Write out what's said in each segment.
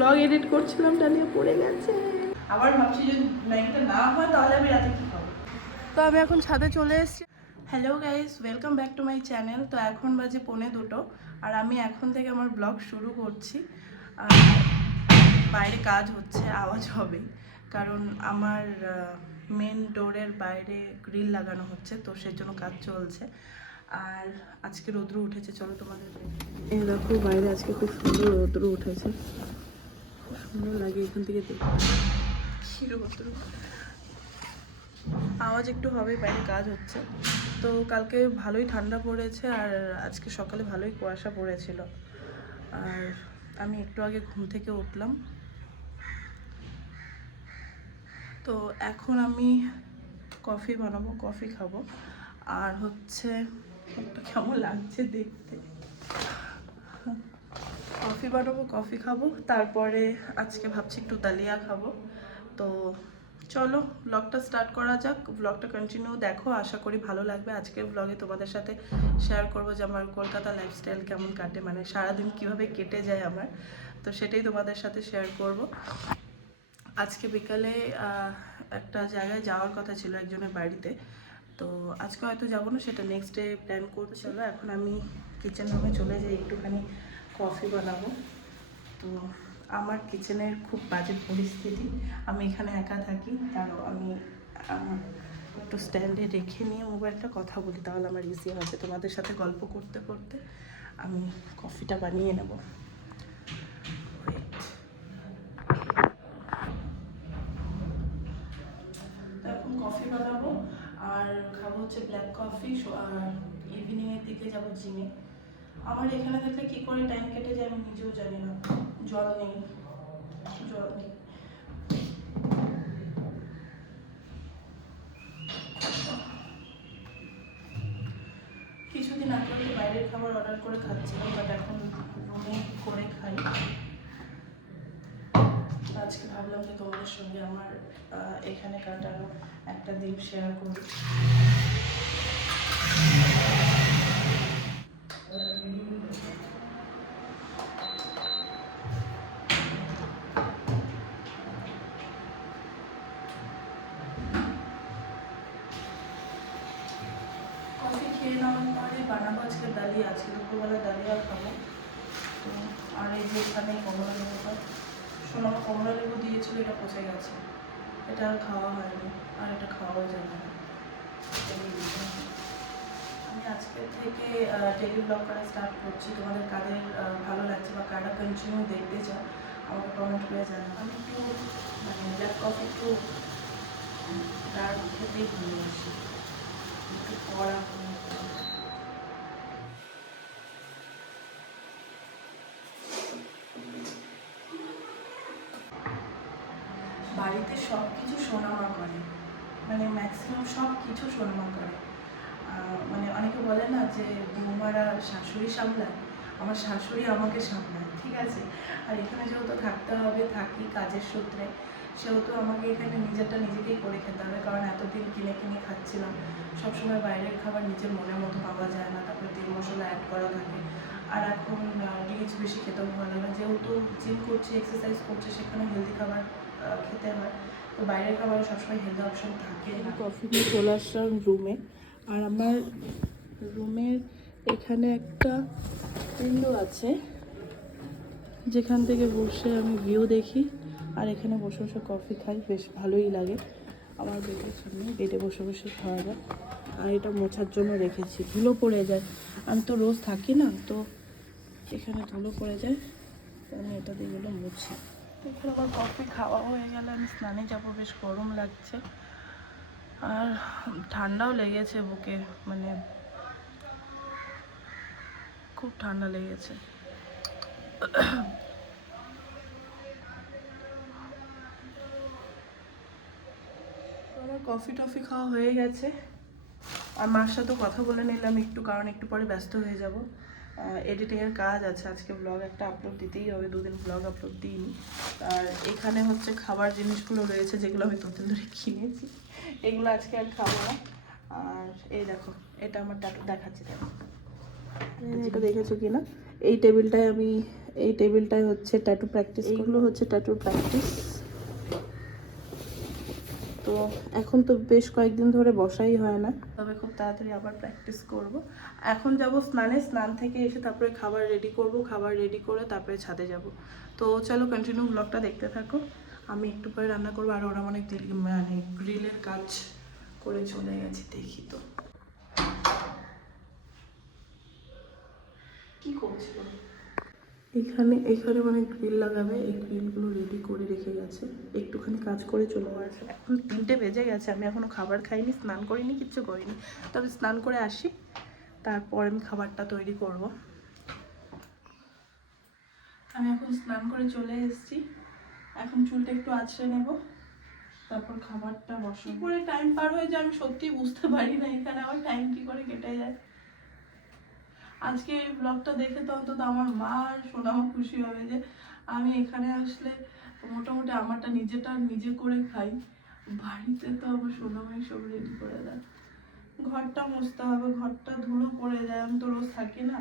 Blog edit করছিলাম dahlia পড়ে গেছে। আবার ভাবছি যদি ম্যাগিটা না হয় তাহলে আমি রাতে কি খাব? তো আমি এখন ছাদে চলে এসেছি। Hello guys welcome back to my channel তো এখন বাজে পৌনে দুটো আর আমি এখন থেকে আমার ব্লগ শুরু করছি। আর বাইরে কাজ হচ্ছে আওয়াজ হবে। কারণ আমার মেন ডোরের বাইরে গ্রিল লাগানো হচ্ছে তো সেই জন্য কাজ চলছে। আর আজকে রৌদ্র উঠেছে চলো তোমাদের এই দেখো বাইরে আজকে খুব সুন্দর রৌদ্র উঠেছে। সুন্দর লাগে এখান থেকে দেখতে আওয়াজ একটু হবে, বাইরে কাজ হচ্ছে। তো কালকে ভালোই ঠান্ডা পড়েছে আর আজকে সকালে ভালোই কুয়াশা পড়েছিল। আর আমি একটু আগে ঘুম থেকে উঠলাম। তো এখন আমি কফি বানাবো, কফি খাব। আর হচ্ছে কেমন লাগছে দেখতে। কফি বানাবো কফি খাব। তারপরে আজকে ভাবছি একটু দালিয়া খাব। তো চলো ব্লগটা স্টার্ট করা যাক। ব্লগটা কন্টিনিউ দেখো। আশা করি ভালো লাগবে। আজকের ব্লগে তোমাদের সাথে শেয়ার করব যে আমার কলকাতা লাইফস্টাইল কেমন কাটে। মানে সারাদিন কীভাবে কেটে যায় আমার। তো সেটাই তোমাদের সাথে শেয়ার করব। আজকে বিকালে একটা জায়গায় যাওয়ার কথা ছিল একজনের বাড়িতে। তো আজকে হয়তো যাব না সেটা নেক্সট ডে প্ল্যান করতে চলো এখন আমি কিচেন রুমে চলে যাই। একটুখানি কফি বানাবো। তো আমার কিচেনের খুব বাজে পরিস্থিতি। আমি এখানে একা থাকি তারও আমি একটু স্ট্যান্ডে রেখে নিয়ে মোবাইলটা কথা বলি, তাহলে আমার ইজি হবে তোমাদের সাথে গল্প করতে করতে আমি কফিটা বানিয়ে নেব। কফি বানাবো, আর খাব হচ্ছে ব্ল্যাক কফি ইভিনিংয়ের দিকে যাব জিমে। আমার এখানে থাকলে কি করে টাইম কেটে যায় আমি নিজেও জানি না। জল নেই। জল নেই। কিছুদিন আগে বাইরের খাবার অর্ডার করে খাচ্ছিলাম বাট এখন রুমে করে খাই। আজকে ভাবলাম যে তোমাদের সঙ্গে আমার এখানে কাটানো একটা দিন শেয়ার করি কফি খেয়ে নেওয়ার পরে বানাবো আজকে ডালিয়া আজকে দুপুরবেলা ডালিয়া খাব তো আর এখানে কমলা লেবুটা সোনামা কমলা লেবু দিয়েছিল, এটা পচে গেছে। এটা আর খাওয়া হয়নি, আর এটা খাওয়াও যাবে না। আমি আজকে থেকে টেলি ব্লগ করা স্টার্ট করছি। তোমাদের কাদের ভালো লাগছে বা কারা কন্টিনিউ দেখতে চাও, আমাকে কমেন্ট করে জানাও। আমি একটু মানে ব্ল্যাক কফি একটু ডার্ক খেতেই ভালোবাসি একটু কড়া করে। বাড়িতে সব কিছু সোনামা করে মানে ম্যাক্সিমাম সব কিছু সোনামা করে মানে অনেকে বলে না যে বৌমারা শাশুড়ি সামলায়, আমার শাশুড়ি আমাকে সামলায়, ঠিক আছে? আর এখানে যেহেতু থাকতে হবে, থাকি কাজের সূত্রে, সেহেতু আমাকে এখানে নিজেরটা নিজেকেই করে খেতে হবে, কারণ এতদিন কিনে কিনে খাচ্ছিলাম। সবসময় বাইরের খাবার নিজের মনের মতো পাওয়া যায় না, তারপরে তেল মশলা অ্যাড করা থাকে। আর এখন রিচ বেশি খেতেও ভালো না। যেহেতু জিম করছি এক্সারসাইজ করছি সেখানে হেলদি খাবার খেতে হয়। তো বাইরের খাবারে সবসময় হেলদি অপশন থাকে। কফি নিয়ে চলে আসলাম রুমে আর আমার রুমের এখানে একটা উইন্ডো আছে, যেখান থেকে বসে আমি ভিউ দেখি। আর এখানে বসে বসে কফি খাই, বেশ ভালোই লাগে। আমার বেডের সামনে বেডে বসে বসে খাওয়া যায়। আর এটা মোছার জন্য রেখেছি। ধুলো পড়ে যায়। আমি তো রোজ থাকি না, তো এখানে ধুলো পড়ে যায় আমি এটা দিয়ে মুছি। এখানে আমার কফি খাওয়া হয়ে গেলে আমি স্নানে যাব, বেশ গরম লাগছে। আর ঠান্ডাও লেগেছে বুকে মানে খুব ঠান্ডা লেগেছে। আমার কফি টফি খাওয়া হয়ে গেছে। আর মার সাথেও কথা বলে নিলাম একটু, কারণ একটু পরে ব্যস্ত হয়ে যাব। এডিটিংয়ের কাজ আছে। আজকে ব্লগ একটা আপলোড দিতেই হবে দুদিন ব্লগ আপলোড দিইনি। আর এখানে হচ্ছে খাবার জিনিসগুলো রয়েছে যেগুলো আমি তোদের ধরে কিনেছি। এগুলো আজকে আর খাব না। আর এই দেখো এটা আমার দেখাচ্ছি দেখো। এটা দেখেছ কি না এই টেবিলটায় আমি এই টেবিলটাই হচ্ছে ট্যাটু প্র্যাকটিস এইগুলো হচ্ছে ট্যাটু প্র্যাকটিস তো এখন তো বেশ কয়েকদিন ধরে বসাই হয় না। তবে খুব তাড়াতাড়ি আবার প্র্যাকটিস করব। এখন যাব স্নানে, স্নান থেকে এসে তারপরে খাবার রেডি করব, খাবার রেডি করে তারপরে ছাদে যাব। তো চলো কন্টিনিউ ব্লগটা দেখতে থাকো। আমি একটু পরে রান্না করব আর ওরা অনেক মানে গ্রিলের কাজ করে চলে গেছে, দেখি তো। কি করছিল? এখানে এখানে মানে গ্রিল লাগাবে এই গ্রিলগুলো রেডি করে রেখে গেছে। একটুখানি কাজ করে চলে গেছে। এখন তিনটে বেজে গেছে আমি এখনও খাবার খাইনি স্নান করিনি কিচ্ছু করিনি। তবে স্নান করে আসি তারপর আমি খাবারটা তৈরি করব। আমি এখন স্নান করে চলে এসেছি। এখন চুলটা একটু আছড়ে নেব তারপর খাবারটা বসে করে টাইম পার হয়ে যায় আমি সত্যি বুঝতে পারি না এখানে আমার টাইম কি করে কেটে যায়। আজকে এই ব্লগটা দেখে তো অন্তত আমার মা আর সোনামা খুশি হবে যে আমি এখানে আসলে মোটামুটি আমারটা নিজেটা নিজে করে খাই। বাড়িতে তো আমার সোনামাই সব রেডি করে দেয়। ঘরটা মুছতে হবে, ঘরটা ধুলো পড়ে যায়, আমি তো রোজ থাকি না।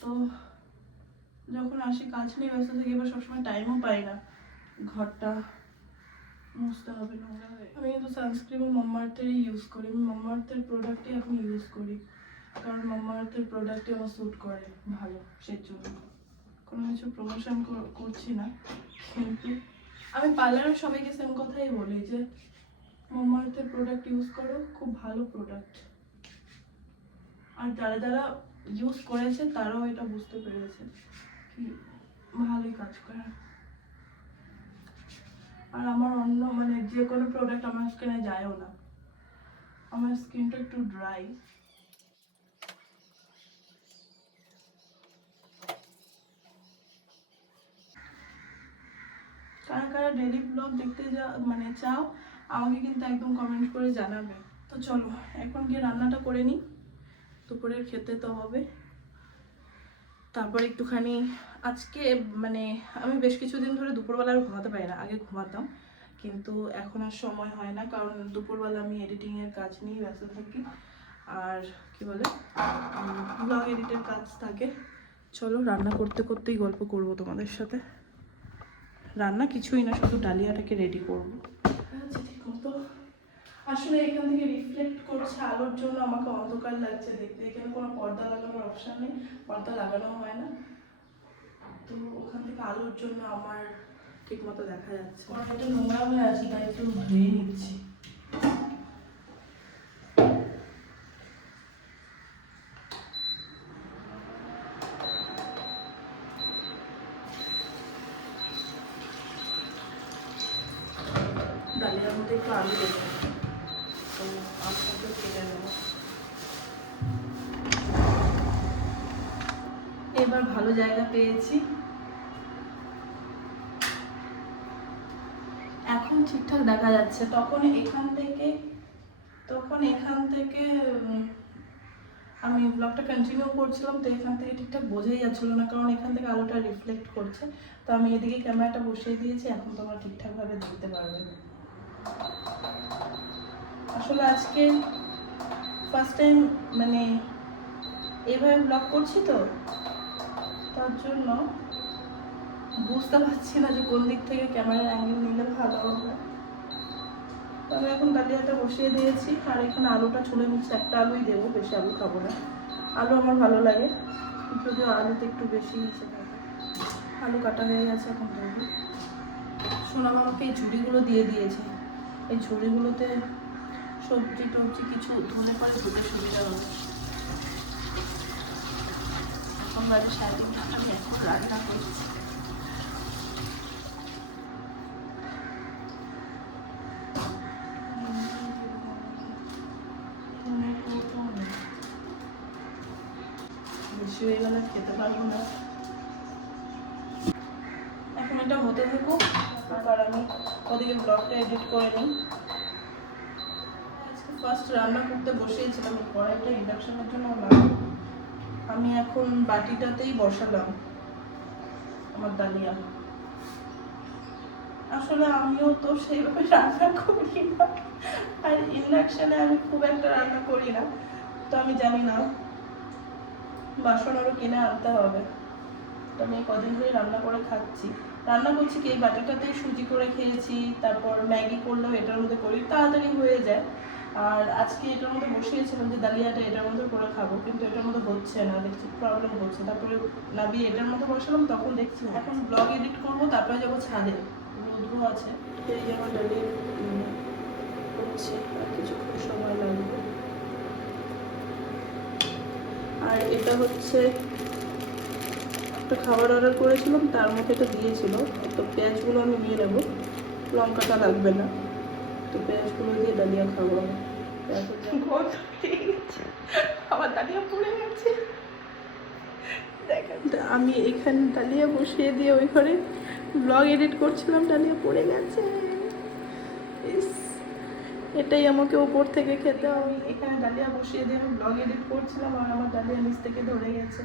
তো যখন আসি কাজ নিয়ে ব্যস্ত থাকি, এবার সবসময় টাইমও পাই না। ঘরটা মুছতে হবে নোংরা হয়ে আমি কিন্তু সানস্ক্রিন মামার্থেরই ইউজ করি। আমি মামার্থের প্রোডাক্টই এখন ইউজ করি। কারণ মামার্থের প্রোডাক্টই আমার স্যুট করে ভালো, সেই জন্য। কোনো কিছু প্রমোশন করছি না, কিন্তু আমি পার্লারের সবাইকে সেম কথাই বলি যে মামার্থের প্রোডাক্ট ইউজ করো, খুব ভালো প্রোডাক্ট আর যারা যারা ইউজ করেছে, তারাও এটা বুঝতে পেরেছে কি ভালোই কাজ করে। আর আমার অন্য মানে যে কোনো প্রোডাক্ট আমার স্কিনে যায়ও না। আমার স্কিনটা একটু ড্রাই কারা কারা ডেলি ব্লগ দেখতে যা মানে চাও, আমাকে কিন্তু একদম কমেন্ট করে জানাবে। তো চলো, এখন গিয়ে রান্নাটা করে নিই। দুপুরের খেতে তো হবে। তারপর একটুখানি আজকে মানে আমি বেশ কিছুদিন ধরে দুপুরবেলা আর ঘুমাতে পারি না, আগে ঘুমাতাম। কিন্তু এখন আর সময় হয় না, কারণ দুপুরবেলা আমি এডিটিংয়ের কাজ নিয়ে ব্যস্ত থাকি। আর কি বলে ব্লগ এডিটের কাজ থাকে। চলো, রান্না করতে করতেই গল্প করব তোমাদের সাথে। রান্না কিছুই না শুধু ডালিয়াটাকে রেডি করব। আচ্ছা ঠিক মতো। আসলে এখান থেকে রিফ্লেক্ট করছে আলোর জন্য আমাকে অন্ধকার লাগছে দেখতে। এখানে কোনো পর্দা লাগানোর অপশান নেই পর্দা লাগানো হয় না। তো ওখান থেকে আলোর জন্য আমার ঠিক মতো দেখা যাচ্ছে। নোংরা হয়ে আছে তাই একটু ধুয়ে নিচ্ছি ডালিয়ার মধ্যে একটু আলু দেবো তো আলুটাকে কেটে নেব এবার ভালো জায়গা পেয়েছি। এখন ঠিকঠাক দেখা যাচ্ছে। তখন এখান থেকে, তখন এখান থেকে আমি ব্লগটা কন্টিনিউ করছিলাম, তো এখান থেকে ঠিকঠাক বোঝাই যাচ্ছিল না, কারণ এখান থেকে আলোটা রিফ্লেক্ট করছে। তো আমি এদিকে ক্যামেরাটা বসিয়ে দিয়েছি, এখন তোমরা ঠিকঠাকভাবে দেখতে পারবে। আসলে আজকে ফার্স্ট টাইম মানে এভাবে ব্লগ করছি তো? তার জন্য বুঝতে পারছি না যে কোন দিক থেকে ক্যামেরার অ্যাঙ্গেল নিলে ভালো হবে। তবে এখন ডালিয়াটা বসিয়ে দিয়েছি, আর এখানে আলুটা ছুলে নিচ্ছি। একটা আলুই দেবো, বেশি আলু খাব না। আলু আমার ভালো লাগে, যদিও আলুতে একটু বেশি থাকে। আলু কাটা হয়ে গেছে এখন দেবো সোনাম আমাকে এই ঝুড়িগুলো দিয়ে দিয়েছে। এই ঝুড়িগুলোতে সবজি টবজি কিছু ধনে পারে ধুতে সুবিধা হবে। এখন বাজে সাড়ে তিনটা রান্না করছি। খেতে পারব না। এখন এটা হতে থাকুক, তারপর আমি ওদিকে ব্লগটা এডিট করে নিই। আজকে ফার্স্ট রান্না করতে বসিয়েছিলাম কড়াইটা ইন্ডাকশনের জন্য লাগবে আমি এখন বাটিটাতেই বসালাম, আমার ডালিয়া আসলে আমিও তো সেইভাবে রান্না করি না, আর ইন্ডাকশানে আমি খুব একটা রান্না করি না, তো আমি জানি না, বাসন আরও কিনে আনতে হবে। তো আমি কদিন ধরে রান্না করে খাচ্ছি। রান্না করছি কি, এই ব্যাটারটাতে সুজি করে খেয়েছি, তারপর ম্যাগি করলেও এটার মধ্যে করি, তাড়াতাড়ি হয়ে যায়। আর আজকে এটার মধ্যে বসিয়েছিলাম যে ডালিয়াটা এটার মধ্যে করে খাব, কিন্তু এটার মধ্যে হচ্ছে না, দেখছি প্রবলেম হচ্ছে। তারপরে নাবিয়ে এটার মধ্যে বসালাম, তখন দেখছি এখন ব্লগ এডিট করব, তারপরে যাব ছাদে। রৌদ্র আছে। এই যে আমার ডালিয়া হচ্ছে কিছুক্ষণ সময় লাগবে। আর এটা হচ্ছে একটা খাবার অর্ডার করেছিলাম, তার মধ্যে এটা দিয়েছিল। তো পেঁয়াজগুলো আমি নিয়ে নেব, লঙ্কাটা লাগবে না। তো পেঁয়াজগুলো দিয়ে ডালিয়া আমি গেছে। আমার ডালিয়া পড়ে গেছে। দেখেন। আমি এখানে ডালিয়া বসিয়ে দিয়ে ওই ঘরে ব্লগ এডিট করছিলাম ডালিয়া পড়ে গেছে। এটাই আমাকে ওপর থেকে খেতে হবে। এখানে ডালিয়া বসিয়ে দিয়ে আমি ব্লগ এডিট করছিলাম আর আমার ডালিয়া নিচ থেকে ধরে গেছে।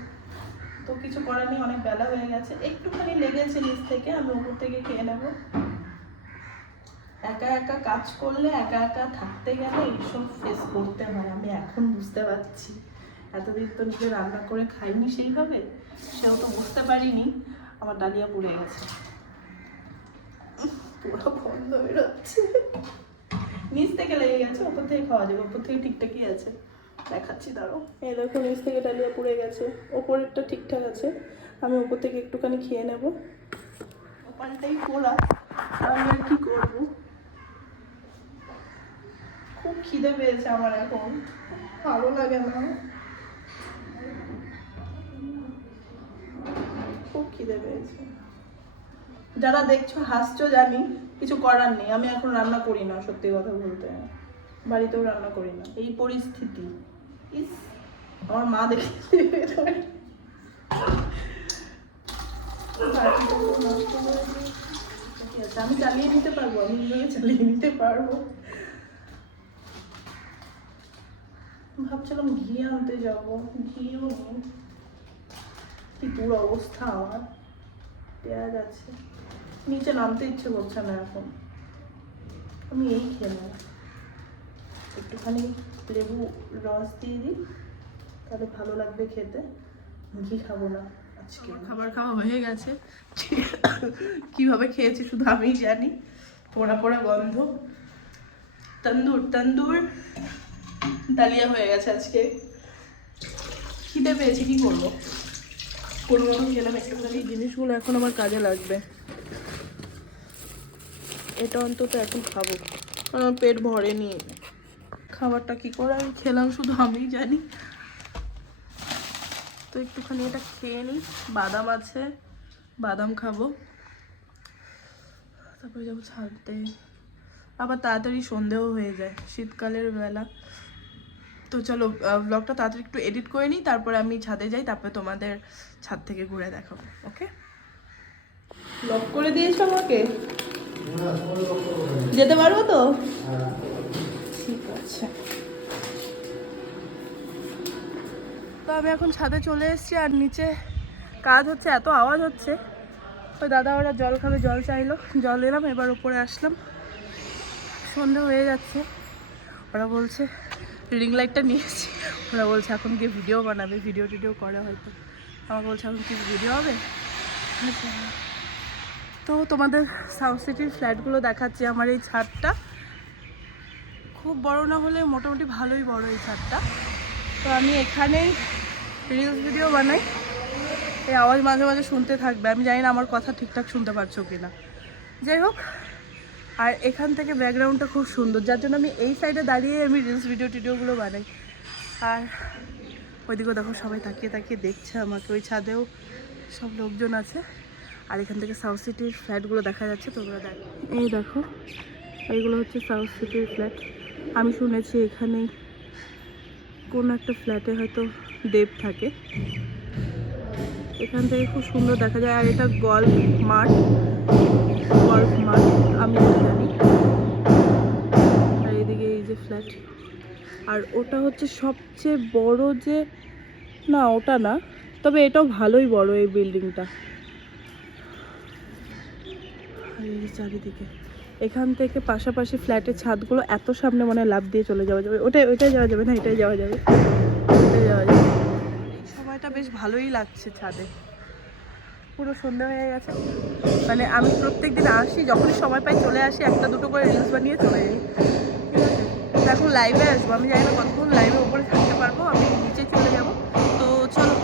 তো কিছু করার নেই অনেক বেলা হয়ে গেছে। একটুখানি লেগেছে নিচ থেকে আমি উপর থেকে খেয়ে নেব। একা একা কাজ করলে একা একা থাকতে গেলে এইসব ফেস করতে হয়। আমি এখন বুঝতে পারছি। এতদিন তো নিজে রান্না করে খাইনি সেইভাবে সেও তো বুঝতে পারিনি। আমার ডালিয়া পুড়ে গেছে। পুরো বন্ধ বেরোচ্ছে। নিচ থেকে লেগে গেছে ওপর থেকে খাওয়া যাবে ওপর থেকে ঠিকঠাকই আছে। দেখাচ্ছি দাঁড়ো এই দেখো নিচ থেকে ডালিয়া পুড়ে গেছে। ওপরেরটা ঠিকঠাক আছে। আমি ওপর থেকে একটুখানি খেয়ে নেব। ওপারটাই পোড়া আমি আর কি করব? খুব খিদে পেয়েছে আমার এখন। ভালো লাগে না। খুব খিদে পেয়েছে। যারা দেখছ, হাসছো, জানি, কিছু করার নেই। আমি এখন রান্না করি না, সত্যি কথা বলতে। বাড়িতেও রান্না করি না। এই পরিস্থিতি। ইস, আমার মা দেখে আমি চালিয়ে নিতে পারব, আমি চালিয়ে নিতে পারব। ভাবছিলাম ঘি আনতে যাব, ঘিও নেই। কি পুরো অবস্থা আমার। পেঁয়াজ আছে। নিচে নামতে ইচ্ছে করছে না এখন। আমি এই খেলাম একটুখানি লেবু রস দিয়ে দিই, তাহলে ভালো লাগবে খেতে। ঘি খাব না আজকে। খাবার খাওয়া হয়ে গেছে। কীভাবে খেয়েছি শুধু আমিই জানি। পোড়া পোড়া গন্ধ। তন্দুর তন্দুর। ডালিয়া হয়ে গেছে আজকে। খিদে পেয়েছি, কি করব? কোনো মতো খেলাম একটুখানি জিনিসগুলো এখন আমার কাজে লাগবে। এটা অন্তত এখন খাব। আমার পেট ভরেনি। খাবারটা কি করে আমি খেলাম শুধু আমিই জানি। তো একটুখানি এটা খেয়ে নিই। বাদাম আছে, বাদাম খাব। তারপরে যাব ছাড়তে আবার তাড়াতাড়ি সন্ধেও হয়ে যায়, শীতকালের বেলা। তো চলো ব্লগটা তাড়াতাড়ি একটু এডিট করে নিই, তারপরে আমি ছাদে যাই, তারপরে তোমাদের ছাদ থেকে ঘুরে দেখাবো ওকে লক করে দিয়েছ আমাকে? যেতে পারব তো? ঠিক আছে। তো আমি এখন ছাদে চলে এসেছি, আর নিচে কাজ হচ্ছে, এত আওয়াজ হচ্ছে। তো দাদা ওরা জল খাবে, জল চাইলো। জল এলাম, এবার উপরে আসলাম। সন্ধে হয়ে যাচ্ছে। ওরা বলছে রিং লাইটটা নিয়েছি। ওরা বলছে, এখন গিয়ে ভিডিও বানাবে ভিডিও টিডিও করে হয়তো। আমার বলছে, এখন কি ভিডিও হবে। তো তোমাদের সাউথ সিটির ফ্ল্যাটগুলো দেখাচ্ছি, আমার এই ছাদটা। খুব বড় না হলে মোটামুটি ভালোই বড় এই ছাদটা। তো আমি এখানেই রিলস ভিডিও বানাই। এই আওয়াজ মাঝে মাঝে শুনতে থাকবে। আমি জানি না আমার কথা ঠিকঠাক শুনতে পারছ কি না যাই হোক আর এখান থেকে ব্যাকগ্রাউন্ডটা খুব সুন্দর, যার জন্য আমি এই সাইডে দাঁড়িয়ে আমি রিলস ভিডিও টিডিওগুলো বানাই। আর ওইদিকেও দেখো সবাই তাকিয়ে তাকিয়ে দেখছে আমাকে, ওই ছাদেও সব লোকজন আছে। আর এখান থেকে সাউথ সিটির ফ্ল্যাটগুলো দেখা যাচ্ছে, তোমরা দেখ এই দেখো, এইগুলো হচ্ছে সাউথ সিটির ফ্ল্যাট আমি শুনেছি এখানে কোনো একটা ফ্ল্যাটে হয়তো দেব থাকে। এখান থেকে খুব সুন্দর দেখা যায়, আর এটা গল্ফ মাঠ। গল্ফ মাঠ আমি জানি। আর এদিকে এই যে ফ্ল্যাট আর ওটা হচ্ছে সবচেয়ে বড় যে, না, ওটা না, তবে এটাও ভালোই বড় এই বিল্ডিংটা চারিদিকে। এখান থেকে পাশাপাশি ফ্ল্যাটের ছাদগুলো এত সামনে মানে লাভ দিয়ে চলে যাওয়া যাবে। ওটাই ওইটাই যাওয়া যাবে না? এটাই যাওয়া যাবে। এটাই যাওয়া যাবে। সময়টা বেশ ভালোই লাগছে ছাদে। পুরো সন্ধ্যা হয়ে গেছে। মানে আমি প্রত্যেক দিন আসি, যখনই সময় পাই চলে আসি, একটা দুটো করে রিলস বানিয়ে চলে যাই। এখন লাইভে আসব, আমি জানি না কতক্ষণ লাইভে ওপরে থাকতে পারব, আমি নিচে চলে যাব। তো চলো,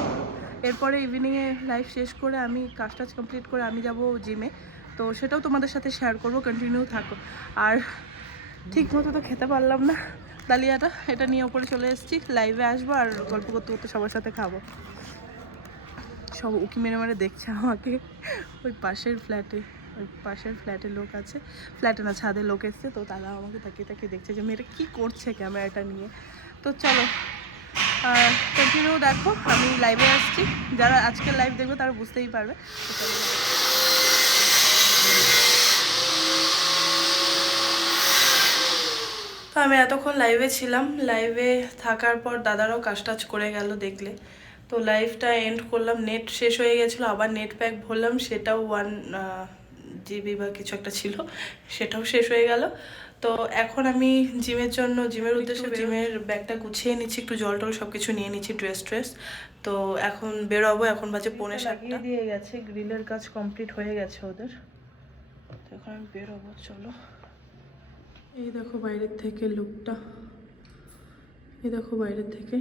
এরপরে ইভিনিংয়ে লাইভ শেষ করে আমি কাজ টাজ কমপ্লিট করে আমি যাব জিমে তো সেটাও তোমাদের সাথে শেয়ার করব কন্টিনিউ থাকো। আর ঠিক মতো তো খেতে পারলাম না ডালিয়াটা এটা নিয়ে ওপরে চলে এসেছি। লাইভে আসব আর গল্প করতে করতে সবার সাথে খাব। সব উকি মেরে মেরে দেখছে আমাকে। ওই পাশের ফ্ল্যাটে, ওই পাশের ফ্ল্যাটে লোক আছে। ফ্ল্যাটে না, ছাদে লোক এসছে, তো তারা আমাকে তাকিয়ে তাকিয়ে দেখছে যে, মেয়েটা কী করছে ক্যামেরাটা নিয়ে। তো চলো কন্টিনিউ দেখো, আমি লাইভে আসছি। যারা আজকের লাইভ দেখবে তারা বুঝতেই পারবে। তো আমি এতক্ষণ লাইভে ছিলাম। লাইভে থাকার পর দাদারাও কাজ টাজ করে গেল দেখলে। তো লাইফটা এন্ড করলাম নেট শেষ হয়ে গেছিল আবার নেট প্যাক ভরলাম সেটাও ওয়ান জিবি বা কিছু একটা ছিল সেটাও শেষ হয়ে গেল। তো এখন আমি জিমের জন্য জিমের উদ্দেশ্যে জিমের ব্যাগটা গুছিয়ে নিচ্ছি একটু জল টল সব কিছু নিয়ে নিচ্ছি ড্রেস ট্রেস। তো এখন বেরোবো এখন বাজে পৌনে সাতটা। দিয়ে গেছে গ্রিলের কাজ কমপ্লিট হয়ে গেছে ওদের। তো এখন আমি বেরোবো চলো। এই দেখো বাইরের থেকে লুকটা এই দেখো বাইরের থেকে।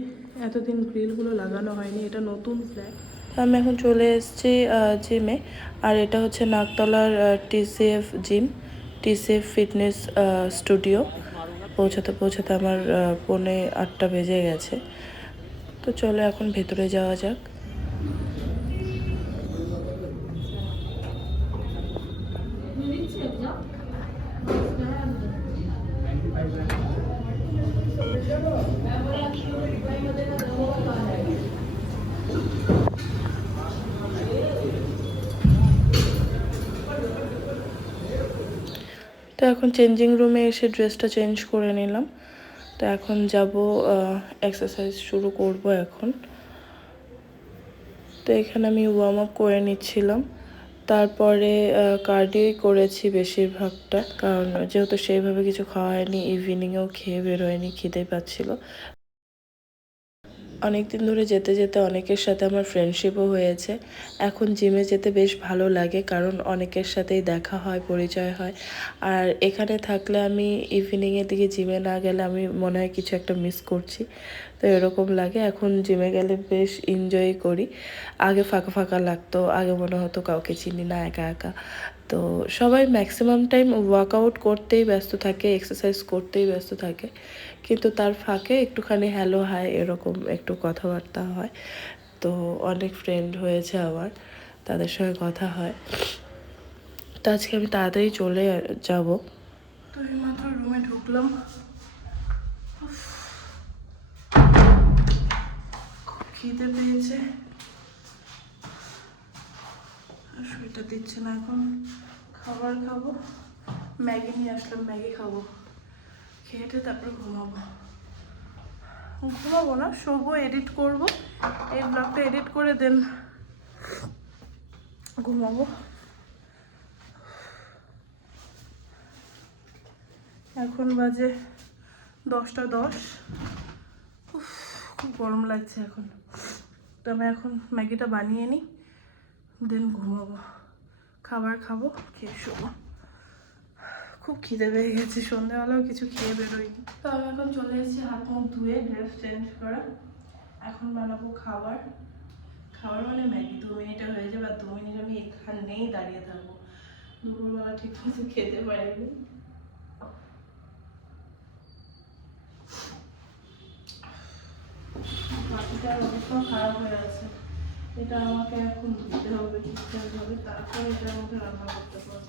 এতদিন গ্রিলগুলো লাগানো হয়নি, এটা নতুন ফ্ল্যাট আমি এখন চলে এসেছি জিমে আর এটা হচ্ছে নাকতলার TCF gym TCF fitness studio পৌঁছাতে পৌঁছাতে আমার পৌনে আটটা বেজে গেছে। তো চলো এখন ভেতরে যাওয়া যাক। চেঞ্জিং রুমে এসে ড্রেসটা চেঞ্জ করে নিলাম। তো এখন যাব এক্সারসাইজ শুরু করব এখন। তো এখানে আমি ওয়ার্ম আপ করে নিচ্ছিলাম। তারপরে কার্ডিওই করেছি বেশিরভাগটা। কারণ যেহেতু সেইভাবে কিছু খাওয়া হয়নি ইভিনিংয়েও খেয়ে বেরোয়নি, খিদে পাচ্ছিল। অনেক দিন ধরে যেতে যেতে অনেকের সাথে আমার ফ্রেন্ডশিপও হয়েছে। এখন জিমে যেতে বেশ ভালো লাগে, কারণ অনেকের সাথেই দেখা হয়, পরিচয় হয়। আর এখানে থাকলে আমি ইভিনিংয়ের দিকে জিমে না গেলে আমি মনে হয় কিছু একটা মিস করছি। তো এরকম লাগে, এখন জিমে গেলে বেশ এনজয় করি। আগে ফাঁকা ফাঁকা লাগতো, আগে মনে হতো কাউকে চিনি না, একা একা। তো সবাই ম্যাক্সিমাম টাইম ওয়ার্কআউট করতেই ব্যস্ত থাকে এক্সারসাইজ করতেই ব্যস্ত থাকে। কিন্তু তার ফাঁকে একটুখানি হ্যালো হাই এরকম একটু কথাবার্তা হয়। তো অনেক ফ্রেন্ড হয়েছে আমার, তাদের সঙ্গে কথা হয়। তো আজকে আমি তাড়াতাড়ি চলে যাব। তো রুমে ঢুকলাম। খিদে পেয়েছে। আর দিচ্ছে না এখন। খাবার খাব। ম্যাগি নিয়ে আসলাম, ম্যাগি খাব। খেয়ে টেয়ে তারপরে ঘুমাবো। ঘুমাবো না, শোবো এডিট করব। এই ব্লগটা এডিট করে দেন। ঘুমাবো। এখন বাজে দশটা দশ। খুব গরম লাগছে এখন। তো আমি এখন ম্যাগিটা বানিয়ে নিই, দেন ঘুমাবো। খাবার খাব, খেয়ে শোবো। খুব খিদে পেয়ে গেছে, সন্ধ্যাবেলাও কিছু খেয়ে বেরোয়নি। তো আমি এখন চলে এসেছি হাত মুখ ধুয়ে, ড্রেস চেঞ্জ করা। এখন বানাবো খাবার। খাবার মানে ম্যাগি। দু মিনিটে হয়ে যাবে আর দু মিনিট আমি এখানেই দাঁড়িয়ে থাকব। দুপুরবেলা ঠিক মতো খেতে পারিনি। খারাপ হয়ে আছে এটা আমাকে এখন ধুতে হবে, ঠিকঠাক ভাবে। তারপর এটার মধ্যে রান্না করতে পারব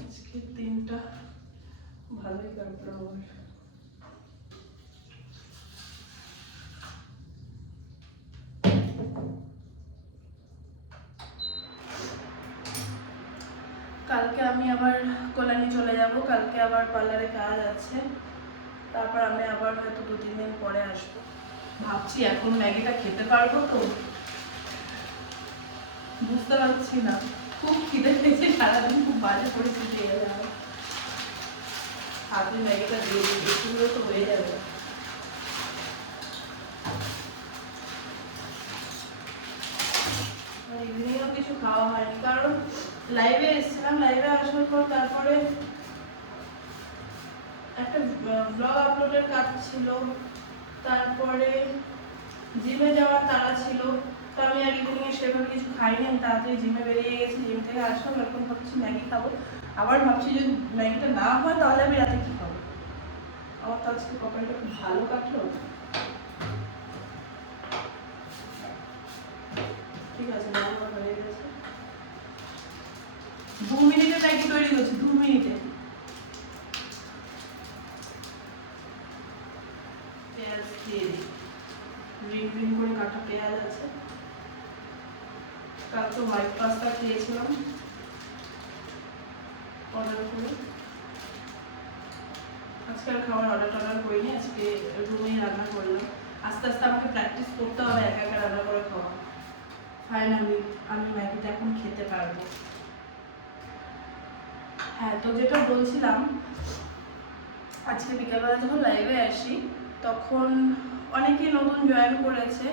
আজকের দিনটা ভালোই কাটলো আমার কালকে আমি আবার কল্যাণী চলে যাব, কালকে আবার পার্লারে কাজ আছে। তারপর আমি আবার হয়তো দু, তিন দিন পরে আসব। ভাবছি এখন ম্যাগিটা খেতে পারব তো। বুঝতে পারছি না। খুব খিদে পেয়েছে, সারাদিন খুব বাজে পরিস্থিতি এলে আমার। হাতে ম্যাগিটা দিয়ে দিই এগুলো তো হয়ে যাবে। ইভিনিংও কিছু খাওয়া হয়নি, কারণ লাইভে এসেছিলাম লাইভে আসার পর তারপরে একটা ব্লগ আপলোডের কাজ ছিল, তারপরে জিমে যাওয়ার তারা ছিল, তো আমি আর ইভিনিংয়ে সেভাবে কিছু খাইনি, আমি তাড়াতাড়ি জিমে বেরিয়ে গেছি জিম থেকে আসলাম, এখন ভাবছি ম্যাগি খাব। আবার ভাবছি যদি ম্যাগিটা না হয় তাহলে আমি রাতে কি খাব? আমার তো আজকে কপালটা খুব ভালো কাটলো। ঠিক আছে দু মিনিটে ম্যাগি তৈরি করছি, দু মিনিটে পেঁয়াজ দিয়ে দিই গ্রিন গ্রিন করে কাটা পেঁয়াজ আছে কালকে হোয়াইট পাস্তা খেয়েছিলাম অর্ডার করে আর খাবার অর্ডার টর্ডার করিনি, আজকে রুমেই রান্না করলাম। আস্তে আস্তে আমাকে প্র্যাকটিস করতে হবে, একা একা রান্না করে খাওয়া। ফাইনালি আমি ম্যাগিটা এখন খেতে পারব। হ্যাঁ তো যেটা বলছিলাম, আজকে বিকেলবেলা যখন লাইভে আসি, তখন অনেকেই নতুন জয়েন করেছে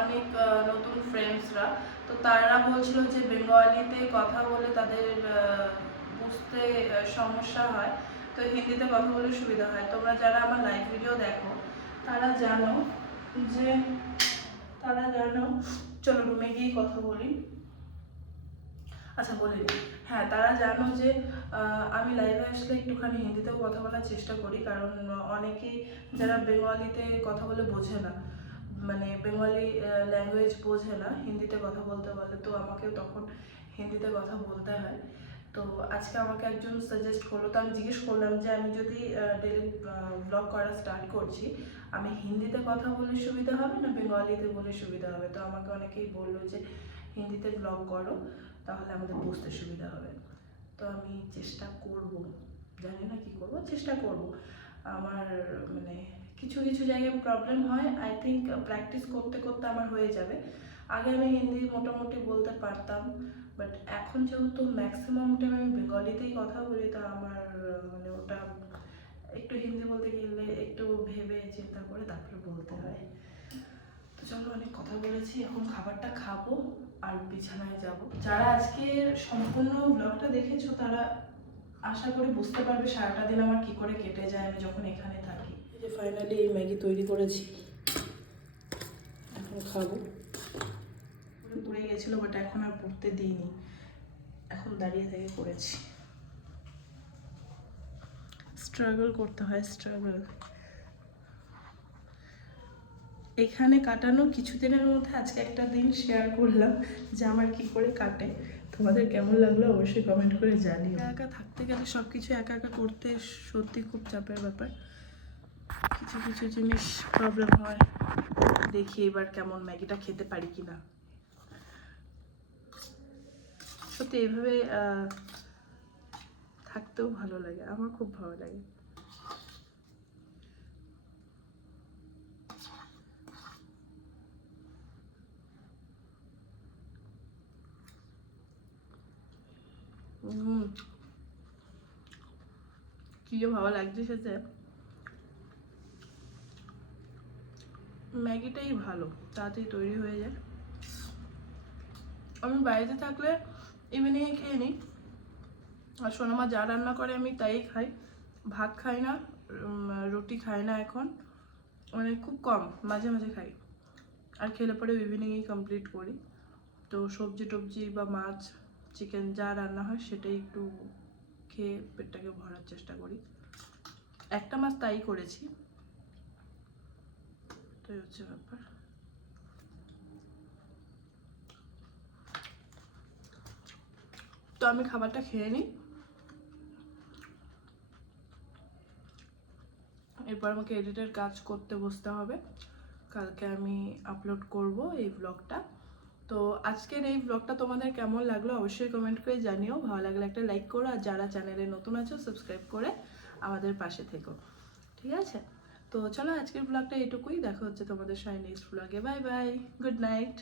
অনেক নতুন ফ্রেন্ডসরা তো তারা বলছিল যে বেঙ্গলিতে কথা বলে তাদের বুঝতে সমস্যা হয়। তো হিন্দিতে কথা বলে সুবিধা হয়। তোমরা যারা আমার লাইভ ভিডিও দেখো, তারা জানো যে, তারা জানো, চলো রুমে গিয়ে কথা বলি। আচ্ছা বলি হ্যাঁ তারা জানো যে আমি লাইভে আসলে একটুখানি হিন্দিতেও কথা বলার চেষ্টা করি, কারণ অনেকেই যারা বেঙ্গলিতে কথা বলে বোঝে না মানে বেঙ্গলি ল্যাঙ্গুয়েজ বোঝে না, হিন্দিতে কথা বলতে বলে, তো আমাকেও তখন হিন্দিতে কথা বলতে হয়। তো আজকে আমাকে একজন সাজেস্ট করল, তো আমি জিজ্ঞেস করলাম যে আমি যদি ডেলি ব্লগ করা স্টার্ট করছি, আমি হিন্দিতে কথা বলে সুবিধা হবে না বেঙ্গলিতে বলে সুবিধা হবে? তো আমাকে অনেকেই বলল যে, হিন্দিতে ব্লগ করো, তাহলে আমাদের বুঝতে সুবিধা হবে। তো আমি চেষ্টা করব, জানি না কি করব, চেষ্টা করব। আমার মানে কিছু কিছু জায়গায় প্রবলেম হয় আই থিঙ্ক প্র্যাকটিস করতে করতে আমার হয়ে যাবে। আগে আমি হিন্দি মোটামুটি বলতে পারতাম বাট এখন যেহেতু ম্যাক্সিমাম টাইম আমি বেঙ্গলিতেই কথা বলি, তা আমার মানে ওটা একটু হিন্দি বলতে গেলে একটু ভেবে চিন্তা করে তারপরে বলতে হয়। তো চলো অনেক কথা বলেছি, এখন খাবারটা খাব আর বিছানায় যাব। যারা আজকে সম্পূর্ণ ব্লগটা দেখেছ, তারা আশা করি বুঝতে পারবে সারাটা দিন আমার কি করে কেটে যায় আমি যখন এখানে থাকি। যে ফাইনালি এই ম্যাগি তৈরি করেছি, এখন খাব। পুরো পুড়ে গেছিল বাট এখন আর পড়তে দিইনি। এখন দাঁড়িয়ে থেকে করেছি স্ট্রাগল করতে হয় স্ট্রাগল এখানে কাটানো কিছুদিনের মধ্যে আজকে একটা দিন শেয়ার করলাম যে আমার কি করে কাটে। তোমাদের কেমন লাগল অবশ্যই কমেন্ট করে জানিও। একা একা থাকতে গেলে সব কিছু একা একা করতে সত্যি খুব চাপের ব্যাপার। কিছু কিছু জিনিস প্রবলেম হয়। দেখি এবার কেমন ম্যাগিটা খেতে পারি কি না সত্যি এইভাবে থাকতেও ভালো লাগে। আমার খুব ভালো লাগে। কি যে ভালো লাগছে সেটা ম্যাগিটাই ভালো, তাড়াতাড়ি তৈরি হয়ে যায়। আমি বাড়িতে থাকলে ইভিনিংয়ে খেয়ে নিই। আর সোনামা যা রান্না করে আমি তাই খাই। ভাত খাই না রুটি খাই না এখন। মানে খুব কম, মাঝে মাঝে খাই। আর খেলে পরে ইভিনিংয়েই কমপ্লিট করি। তো সবজি টবজি বা মাছ চিকেন যা রান্না হয় সেটাই একটু খেয়ে পেটটাকে ভরার চেষ্টা করি। একটা মাছ তাই করেছি। তো হচ্ছে ব্যাপার। তো আমি খাবারটা খেয়ে নিই। এরপর আমাকে এডিটের কাজ করতে বসতে হবে। কালকে আমি আপলোড করব এই ব্লগটা তো আজকের এই ব্লগটা তোমাদের কেমন লাগল অবশ্যই কমেন্ট করে জানিও। ভালো লাগলে একটা লাইক করো আর যারা চ্যানেলে নতুন আছো সাবস্ক্রাইব করে আমাদের পাশে থেকো। ঠিক আছে? তো চলো আজকের ব্লগটা এটুকুই। দেখা হচ্ছে তোমাদের সঙ্গে নেক্সট ব্লগে বাই বাই গুড নাইট